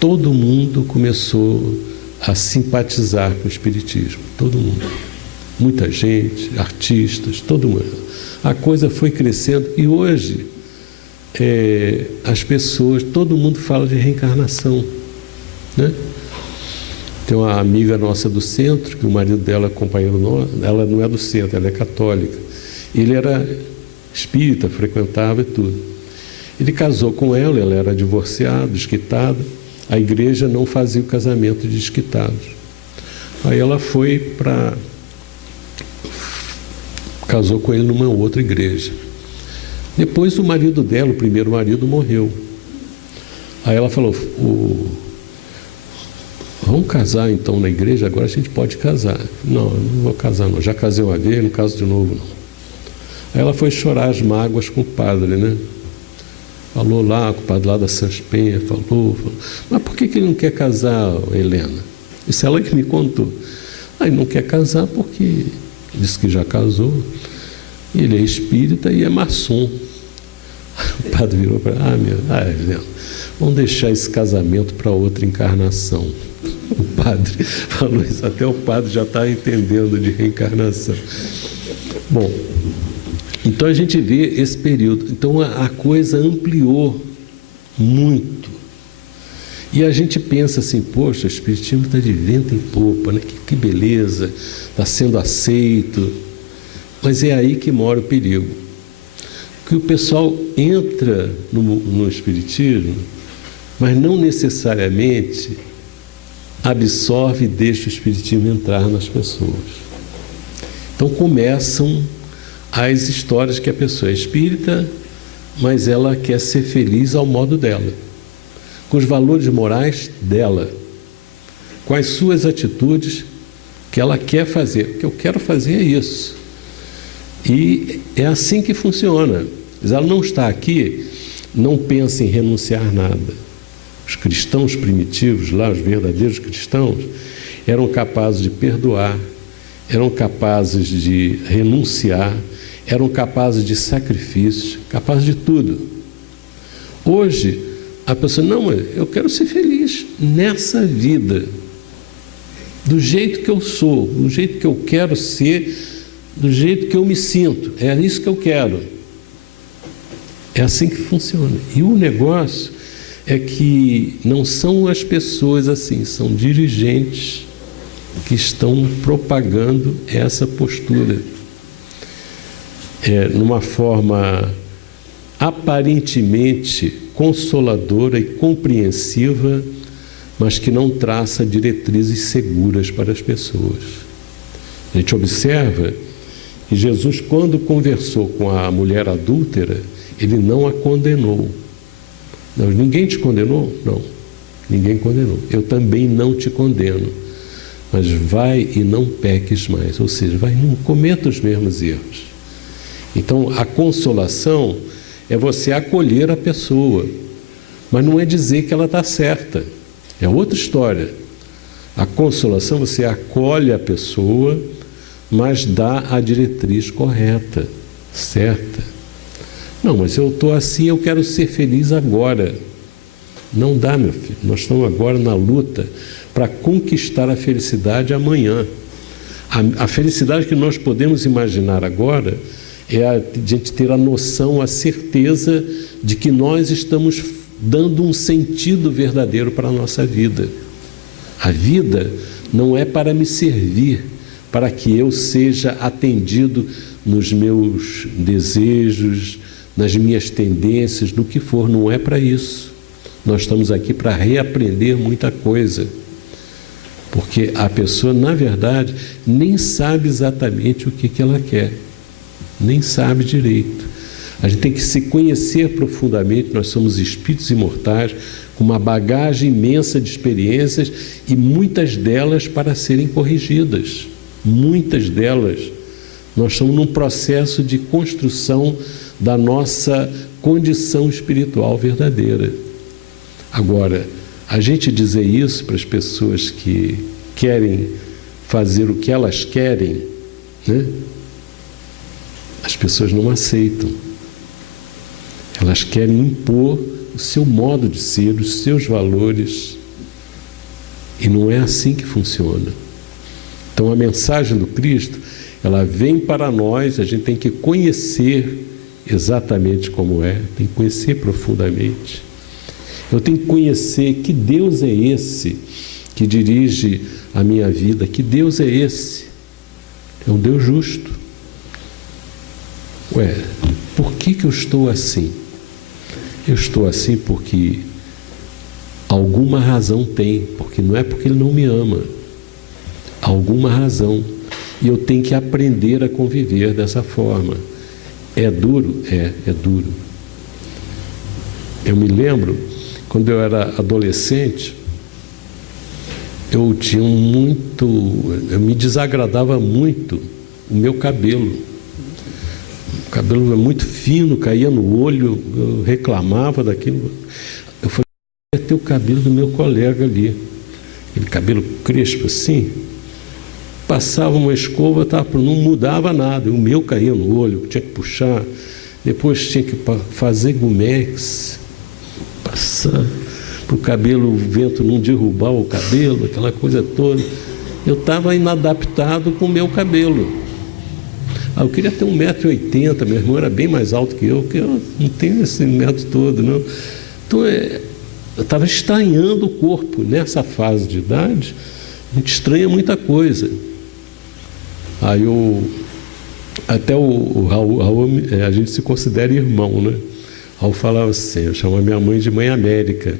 Todo mundo começou a simpatizar com o espiritismo, todo mundo. Muita gente, artistas, todo mundo. A coisa foi crescendo e hoje as pessoas, todo mundo fala de reencarnação, né? Tem uma amiga nossa do centro, que o marido dela é companheiro nosso, ela não é do centro, ela é católica. Ele era espírita, frequentava e tudo. Ele casou com ela era divorciado, desquitado. A igreja não fazia o casamento de desquitados. Aí ela foi casou com ele numa outra igreja. Depois o marido dela, o primeiro marido, morreu. Aí ela falou, vamos casar então na igreja, agora a gente pode casar. Não, eu não vou casar não, já casei uma vez, não caso de novo não. Aí ela foi chorar as mágoas com o padre, né? Falou lá, com o padre lá da Sans Penha, falou, mas por que ele não quer casar, Helena? Isso é ela que me contou. Aí não quer casar porque disse que já casou, ele é espírita e é maçom. O padre virou para Helena, vamos deixar esse casamento para outra encarnação. O padre falou isso, até o padre já está entendendo de reencarnação. Bom, então a gente vê esse período. Então a coisa ampliou muito. E a gente pensa assim, poxa, o espiritismo está de vento em popa, né? Que beleza, está sendo aceito. Mas é aí que mora o perigo. Que o pessoal entra no espiritismo, mas não necessariamente absorve e deixa o espiritismo entrar nas pessoas. Então começam as histórias que a pessoa é espírita, mas ela quer ser feliz ao modo dela, com os valores morais dela, com as suas atitudes que ela quer fazer. O que eu quero fazer é isso. E é assim que funciona. Mas ela não está aqui, não pensa em renunciar nada. Os cristãos primitivos, lá, os verdadeiros cristãos, eram capazes de perdoar, eram capazes de renunciar, eram capazes de sacrifício, capazes de tudo. Hoje, a pessoa, não, mas eu quero ser feliz nessa vida, do jeito que eu sou, do jeito que eu quero ser, do jeito que eu me sinto, é isso que eu quero. É assim que funciona. E o negócio é que não são as pessoas assim, são dirigentes que estão propagando essa postura. Numa forma aparentemente consoladora e compreensiva, mas que não traça diretrizes seguras para as pessoas. A gente observa que Jesus, quando conversou com a mulher adúltera, ele não a condenou. Não, ninguém te condenou? Não, ninguém condenou. Eu também não te condeno, mas vai e não peques mais. Ou seja, vai e não cometa os mesmos erros. Então, a consolação é você acolher a pessoa, mas não é dizer que ela está certa. É outra história. A consolação, você acolhe a pessoa, mas dá a diretriz correta, certa. Não, mas eu estou assim, eu quero ser feliz agora. Não dá, meu filho. Nós estamos agora na luta para conquistar a felicidade amanhã. A felicidade que nós podemos imaginar agora é a gente ter a noção, a certeza de que nós estamos dando um sentido verdadeiro para a nossa vida. A vida não é para me servir, para que eu seja atendido nos meus desejos, nas minhas tendências, do que for, não é para isso. Nós estamos aqui para reaprender muita coisa, porque a pessoa, na verdade, nem sabe exatamente o que ela quer, nem sabe direito. A gente tem que se conhecer profundamente. Nós somos espíritos imortais, com uma bagagem imensa de experiências e muitas delas para serem corrigidas. Muitas delas. Nós estamos num processo de construção da nossa condição espiritual verdadeira. Agora, a gente dizer isso para as pessoas que querem fazer o que elas querem, né? As pessoas não aceitam. Elas querem impor o seu modo de ser, os seus valores. E não é assim que funciona. Então, a mensagem do Cristo, ela vem para nós, a gente tem que conhecer exatamente como é, tem que conhecer profundamente. Eu tenho que conhecer que Deus é esse que dirige a minha vida, que Deus é esse. É um Deus justo. Por que eu estou assim? Eu estou assim porque alguma razão tem, porque não é porque Ele não me ama. Alguma razão. E eu tenho que aprender a conviver dessa forma. É duro? É duro. Eu me lembro, quando eu era adolescente, eu me desagradava muito o meu cabelo. O cabelo é muito fino, caía no olho, eu reclamava daquilo. Eu falei, eu ia ter o cabelo do meu colega ali, aquele cabelo crespo assim. Passava uma escova, não mudava nada, o meu caía no olho, tinha que puxar, depois tinha que fazer gumex, passar para o cabelo, o vento não derrubar o cabelo, aquela coisa toda. Eu estava inadaptado com o meu cabelo. Eu queria ter 1,80 m, meu irmão era bem mais alto que eu não tenho esse metro todo, não. Então, Eu estava estranhando o corpo. Nessa fase de idade, a gente estranha muita coisa. Aí até o Raul, a gente se considera irmão, né? Raul falava assim, eu chamo a minha mãe de Mãe América,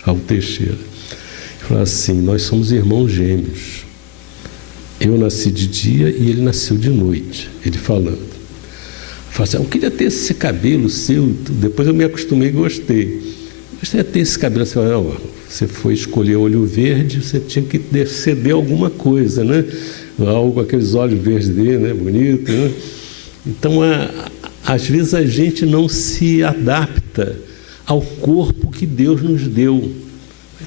Raul Teixeira. Ele falava assim, nós somos irmãos gêmeos. Eu nasci de dia e ele nasceu de noite. Ele falando. Falei assim, eu queria ter esse cabelo seu. Depois eu me acostumei e gostei. Eu queria ter esse cabelo. Você foi escolher olho verde, você tinha que ceder alguma coisa, né? Algo com aqueles olhos verdes dele, né? Bonito, né? Então, às vezes a gente não se adapta ao corpo que Deus nos deu.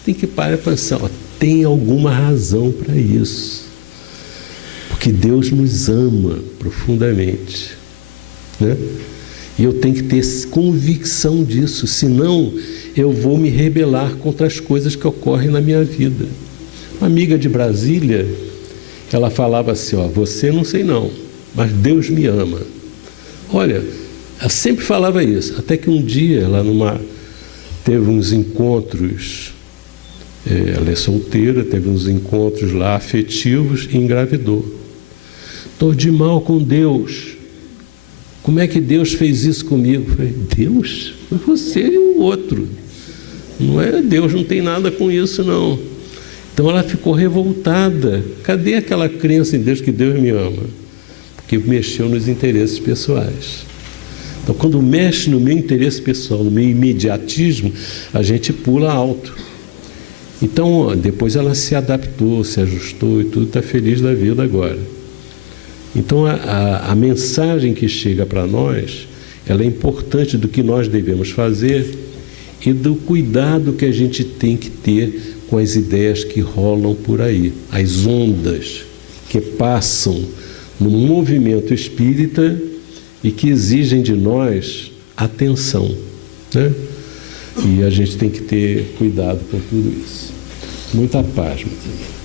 Tem que parar e pensar, tem alguma razão para isso. Porque Deus nos ama profundamente, né? E eu tenho que ter convicção disso, senão eu vou me rebelar contra as coisas que ocorrem na minha vida. Uma amiga de Brasília, ela falava assim, você não sei não, mas Deus me ama. Olha, ela sempre falava isso, até que um dia ela teve uns encontros, ela é solteira, teve uns encontros lá afetivos e engravidou. Estou de mal com Deus. Como é que Deus fez isso comigo? Eu falei, Deus? Você e o outro. Não é Deus, não tem nada com isso não. Então ela ficou revoltada. Cadê aquela crença em Deus que Deus me ama? Porque mexeu nos interesses pessoais. Então quando mexe no meu interesse pessoal, no meu imediatismo, a gente pula alto. Então depois ela se adaptou, se ajustou e tudo, está feliz da vida agora. Então a mensagem que chega para nós, ela é importante do que nós devemos fazer e do cuidado que a gente tem que ter com as ideias que rolam por aí, as ondas que passam no movimento espírita e que exigem de nós atenção, né? E a gente tem que ter cuidado com tudo isso. Muita paz, meu Deus.